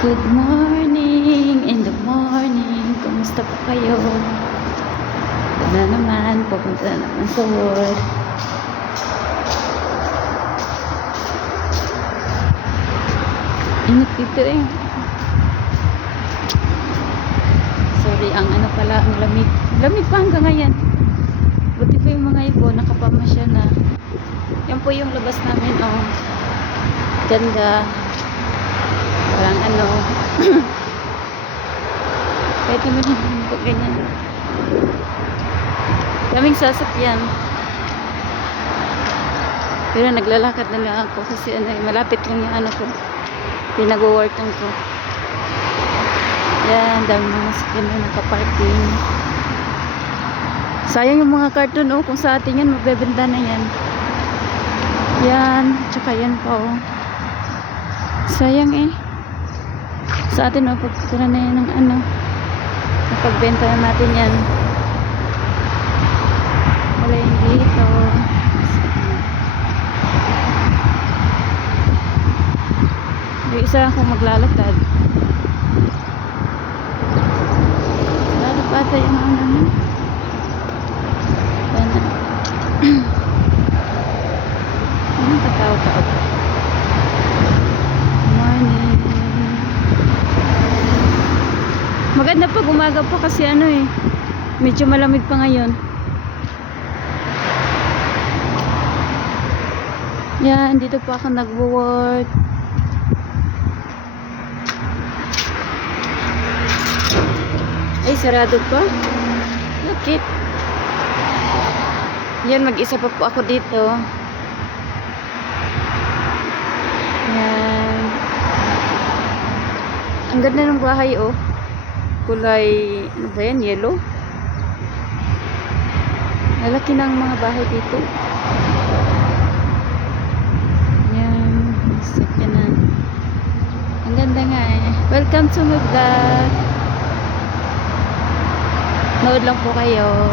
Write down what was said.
Good morning, in the morning. Kumusta po kayo? Ito na naman, pupunta na naman sa work. Init dito eh. Sorry, ang ano pala, ang lamig. Lamig pa hanggang ngayon. Buti pa yung mga ibo, nakapamasya na. Yan po yung labas namin, oh. Ganda. Parang ano. Kahit naman yung ganyan. Daming sasakyan. Pero naglalakad na lang ako kasi ano, malapit lang yung ano ko. Pinag-workan ko. Yan, daming mga sasakyan na nakaparking. Sayang yung mga karton, oh. Kung sa atin yan, magbebenta na yan. Yan, tsaka yan pa, oh. Sayang eh. Sa atin, oh, pagkakura na yan ng ano. Napagbenta na natin yan. Wala yung dito. Yung isa lang kung maglalakad. Lalo pa ata yung ano. Anong katao-tao? Morning. Maganda pag umaga pa kasi ano eh. Medyo malamig pa ngayon. Yan, dito pa ako nagwo-work. Ay, sarado pa. Bakit? Yan, mag-isa pa po ako dito. Yan. Ang ganda ng bahay, oh. Kulay, ano ba yan? Yellow? Lalaki ng mga bahay dito. Yan. Sakyanan. Ang ganda nga eh. Welcome to my vlog. Nood lang po kayo.